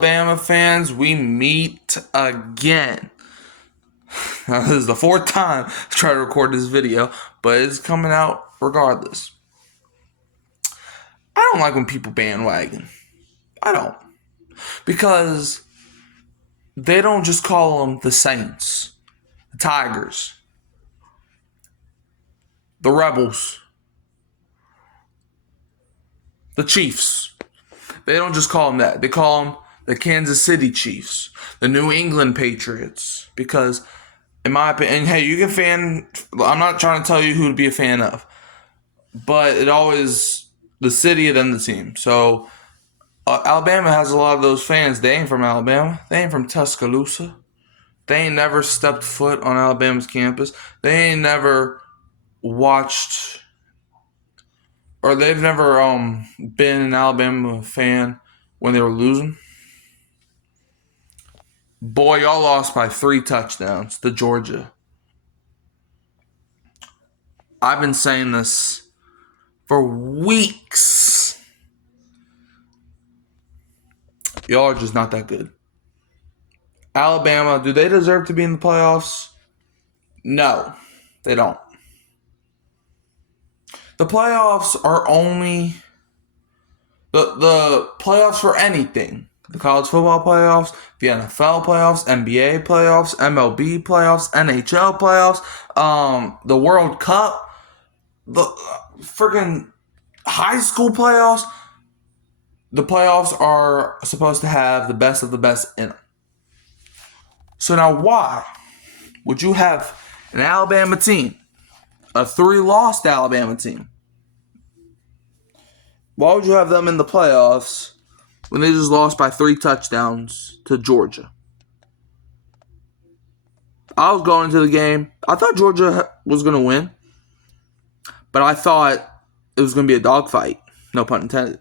Alabama fans, we meet again. Now, this is the fourth time I try to record this video, but it's coming out regardless. I don't like when people bandwagon. I don't. Because they don't just call them the Saints, the Tigers, the Rebels, the Chiefs. They don't just call them that. They call them the Kansas City Chiefs, the New England Patriots, because in my opinion, hey, you can fan. I'm not trying to tell you who to be a fan of, but it always the city and then the team. So Alabama has a lot of those fans. They ain't from Alabama. They ain't from Tuscaloosa. They ain't never stepped foot on Alabama's campus. They ain't never watched, or they've never been an Alabama fan when they were losing. Boy, y'all lost by 3 touchdowns to Georgia. I've been saying this for weeks. Y'all are just not that good. Alabama, do they deserve to be in the playoffs? No, they don't. The playoffs are only the playoffs for anything. The college football playoffs, the NFL playoffs, NBA playoffs, MLB playoffs, NHL playoffs, the World Cup, the freaking high school playoffs. The playoffs are supposed to have the best of the best in them. So now why would you have an Alabama team, a 3-loss Alabama team? Why would you have them in the playoffs when they just lost by 3 touchdowns to Georgia? I was going into the game. I thought Georgia was going to win, but I thought it was going to be a dogfight. No pun intended.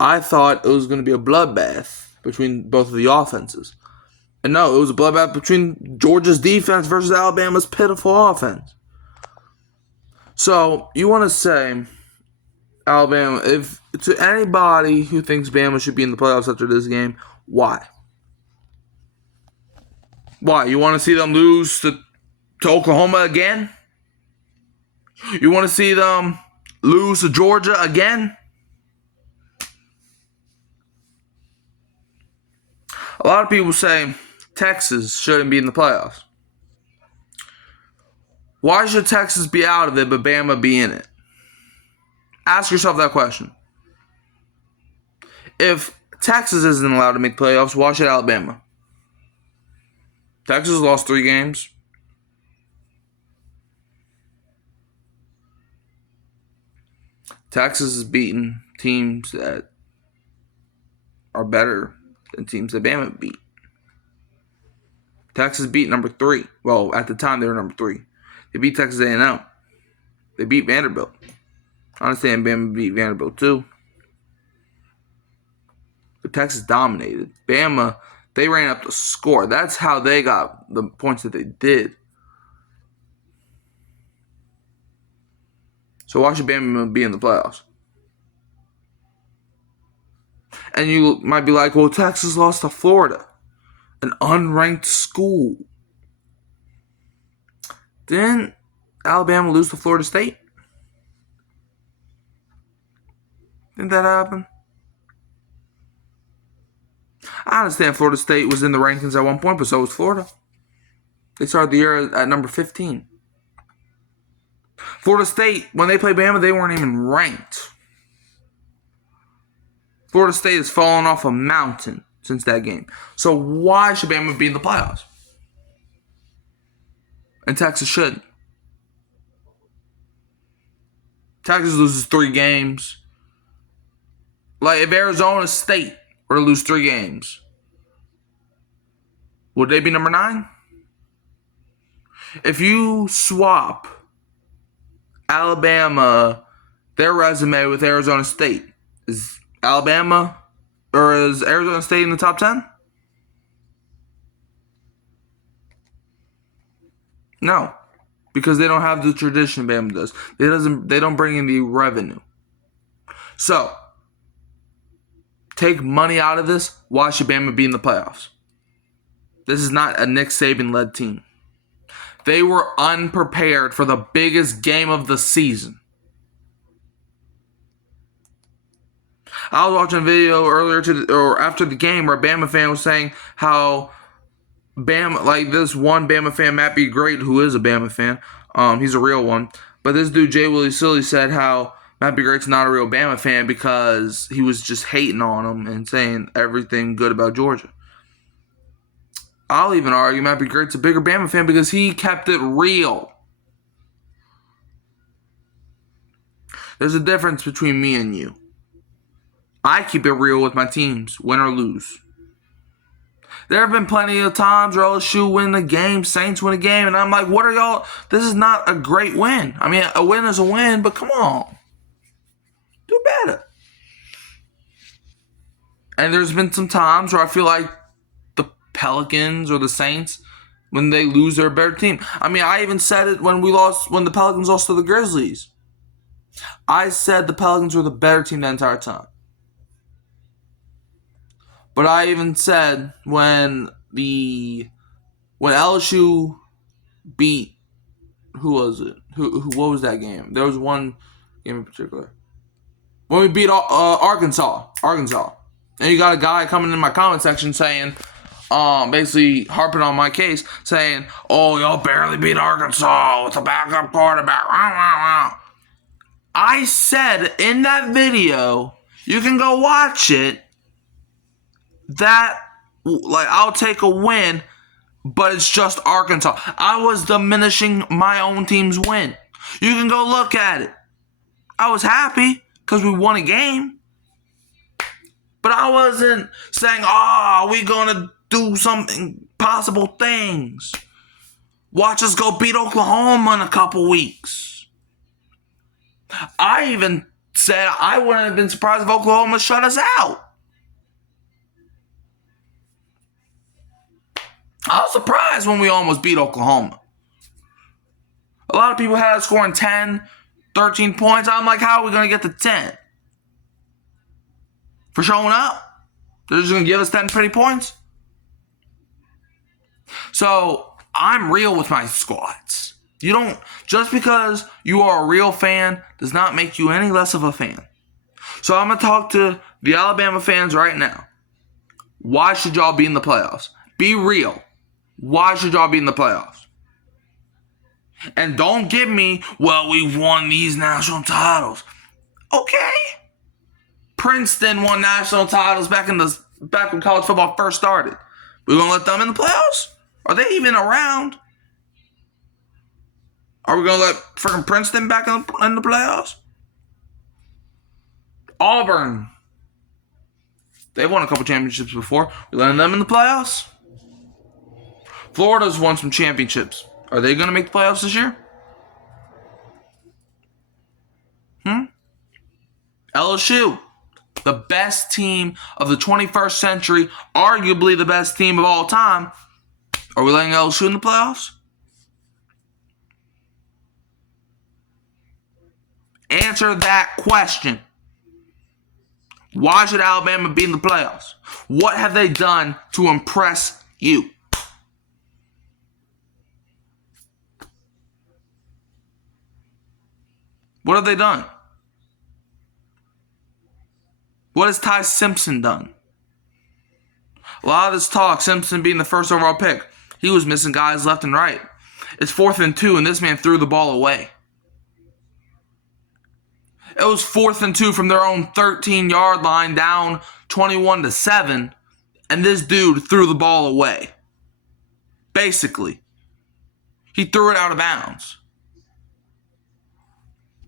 I thought it was going to be a bloodbath between both of the offenses. And no, it was a bloodbath between Georgia's defense versus Alabama's pitiful offense. So, you want to say, Alabama, if to anybody who thinks Bama should be in the playoffs after this game, why? Why? You want to see them lose to Oklahoma again? You want to see them lose to Georgia again? A lot of people say Texas shouldn't be in the playoffs. Why should Texas be out of it but Bama be in it? Ask yourself that question. If Texas isn't allowed to make playoffs, why should Alabama? Texas lost 3 games. Texas has beaten teams that are better than teams that Bama beat. Texas beat number 3. Well, at the time they were number 3. They beat Texas A&M. They beat Vanderbilt. I understand Bama beat Vanderbilt too. But Texas dominated. Bama, they ran up the score. That's how they got the points that they did. So why should Bama be in the playoffs? And you might be like, well, Texas lost to Florida, an unranked school. Didn't Alabama lose to Florida State? Didn't that happen? I understand Florida State was in the rankings at one point, but so was Florida. They started the year at number 15. Florida State, when they played Bama, they weren't even ranked. Florida State has fallen off a mountain since that game. So why should Bama be in the playoffs? And Texas shouldn't. Texas loses 3 games. Like if Arizona State were to lose 3 games, would they be number 9? If you swap Alabama, their resume with Arizona State, is Alabama or is Arizona State in the top 10? No, because they don't have the tradition Bama does. They don't bring in the revenue. So take money out of this, why should Bama be in the playoffs? This is not a Nick Saban-led team. They were unprepared for the biggest game of the season. I was watching a video after the game where a Bama fan was saying how Bama, like this one Bama fan, Matt B. Great, who is a Bama fan, he's a real one. But this dude, Jay Willie Silly, said how Matt B. Great's not a real Bama fan because he was just hating on him and saying everything good about Georgia. I'll even argue Matt B. Great's a bigger Bama fan because he kept it real. There's a difference between me and you. I keep it real with my teams, win or lose. There have been plenty of times where LSU win the game, Saints win a game, and I'm like, what are y'all? This is not a great win. I mean, a win is a win, but come on. Do better. And there's been some times where I feel like the Pelicans or the Saints, when they lose, they're a better team. I mean, I even said it when the Pelicans lost to the Grizzlies. I said the Pelicans were the better team the entire time. But I even said when LSU beat, who was it? What was that game? There was one game in particular. When we beat Arkansas. And you got a guy coming in my comment section saying, basically harping on my case, saying, oh, y'all barely beat Arkansas with a backup quarterback. I said in that video, you can go watch it, that, like, I'll take a win, but it's just Arkansas. I was diminishing my own team's win. You can go look at it. I was happy because we won a game. But I wasn't saying, we going to do some impossible things. Watch us go beat Oklahoma in a couple weeks. I even said I wouldn't have been surprised if Oklahoma shut us out. I was surprised when we almost beat Oklahoma. A lot of people had us scoring 10, 13 points. I'm like, how are we going to get to 10? For showing up? They're just going to give us 10 pretty points? So, I'm real with my squads. You don't, just because you are a real fan does not make you any less of a fan. So, I'm going to talk to the Alabama fans right now. Why should y'all be in the playoffs? Be real. Why should y'all be in the playoffs? And don't give me, well, we won these national titles. Okay. Princeton won national titles back when college football first started. We gonna let them in the playoffs? Are they even around? Are we gonna let freaking Princeton back in the playoffs? Auburn. They've won a couple championships before. We letting them in the playoffs? Florida's won some championships. Are they going to make the playoffs this year? LSU, the best team of the 21st century, arguably the best team of all time. Are we letting LSU in the playoffs? Answer that question. Why should Alabama be in the playoffs? What have they done to impress you? What have they done? What has Ty Simpson done? A lot of this talk, Simpson being the first overall pick, he was missing guys left and right. It's 4th and 2, and this man threw the ball away. It was 4th and 2 from their own 13-yard line, down 21-7, and this dude threw the ball away. Basically. He threw it out of bounds.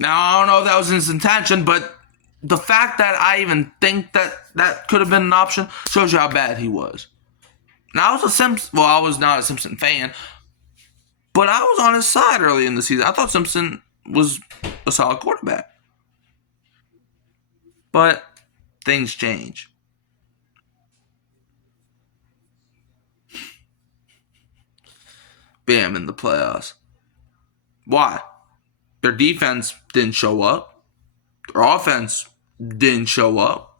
Now, I don't know if that was his intention, but the fact that I even think that could have been an option shows you how bad he was. Now, I was not a Simpson fan, but I was on his side early in the season. I thought Simpson was a solid quarterback. But things change. Bam, in the playoffs. Why? Their defense didn't show up. Their offense didn't show up.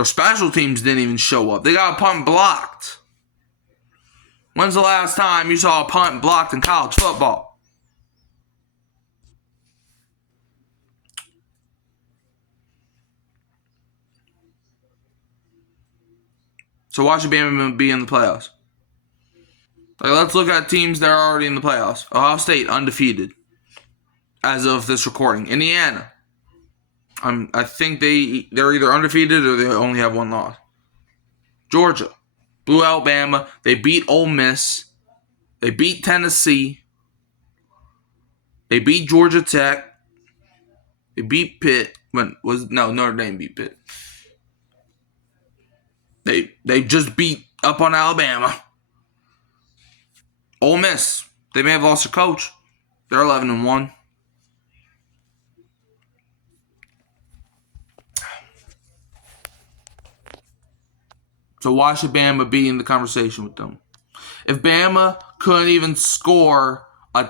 Their special teams didn't even show up. They got a punt blocked. When's the last time you saw a punt blocked in college football? So why should Bama be in the playoffs? Like, let's look at teams that are already in the playoffs. Ohio State, undefeated. As of this recording. Indiana. I think they're either undefeated or they only have one loss. Georgia. Blew out Bama. They beat Ole Miss. They beat Tennessee. They beat Georgia Tech. They beat Pitt. Notre Dame beat Pitt. They just beat up on Alabama. Ole Miss. They may have lost their coach. They're 11-1. So why should Bama be in the conversation with them? If Bama couldn't even score if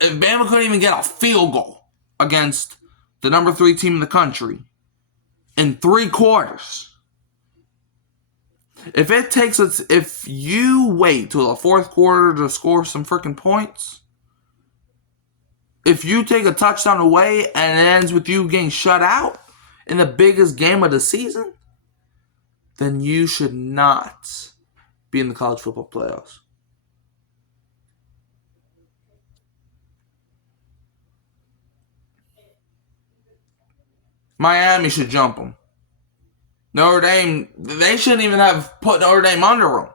Bama couldn't even get a field goal against the number 3 team in the country in 3 quarters, if you wait till the 4th quarter to score some freaking points, if you take a touchdown away and it ends with you getting shut out in the biggest game of the season, then you should not be in the college football playoffs. Miami should jump them. Notre Dame, they shouldn't even have put Notre Dame under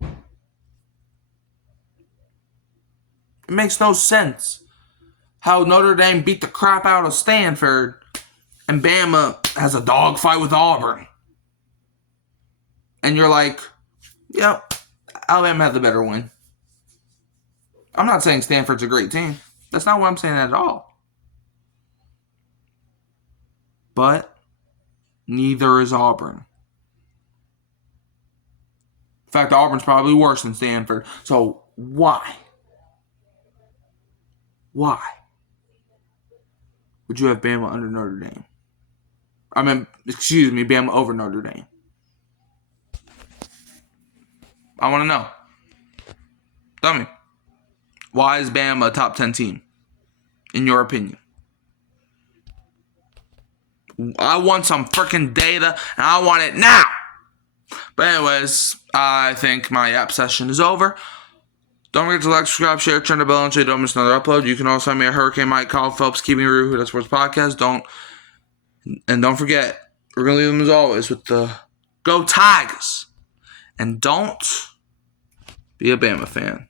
them. It makes no sense how Notre Dame beat the crap out of Stanford and Bama has a dogfight with Auburn. And you're like, yep, Alabama had the better win. I'm not saying Stanford's a great team. That's not what I'm saying at all. But neither is Auburn. In fact, Auburn's probably worse than Stanford. So why? Why would you have Bama under Notre Dame? Bama over Notre Dame. I want to know. Tell me. Why is Bama a top 10 team? In your opinion? I want some freaking data, and I want it now. But anyways, I think my app session is over. Don't forget to like, subscribe, share, turn the bell on so you don't miss another upload. You can also send me a Hurricane Mike, Kyle Phelps, Keeping It Real, Who That Sports Podcast. Don't forget, we're going to leave them as always with the Go Tigers. And don't be a Bama fan.